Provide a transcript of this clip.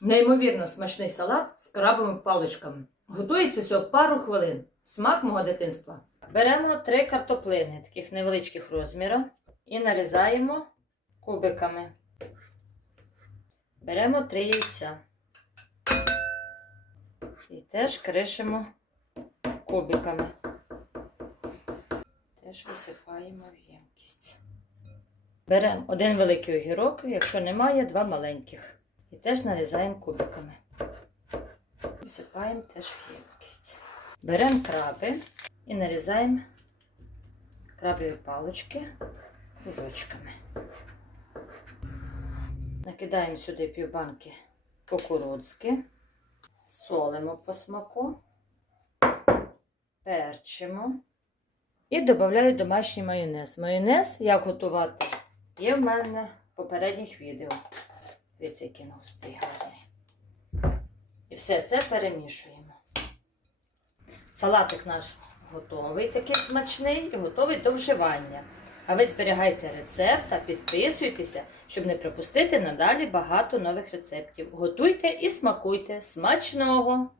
Неймовірно смачний салат з крабовими паличками. Готується всього пару хвилин. Смак мого дитинства. Беремо три картоплини таких невеличких розмірів і нарізаємо кубиками. Беремо три яйця. І теж кришимо кубиками. Теж висипаємо в ємкість. Беремо один великий огірок, якщо немає, два маленьких. І теж нарізаємо кубиками. Висипаємо теж в ємкість. Беремо краби і нарізаємо крабові палочки кружочками. Накидаємо сюди півбанки кукурудзки, солимо по смаку, перчимо і додаю домашній майонез. Майонез, як готувати, є в мене в попередніх відео. Дивіться, який густий. І все це перемішуємо. Салатик наш готовий, такий смачний і готовий до вживання. А ви зберігайте рецепт та підписуйтеся, щоб не пропустити надалі багато нових рецептів. Готуйте і смакуйте. Смачного!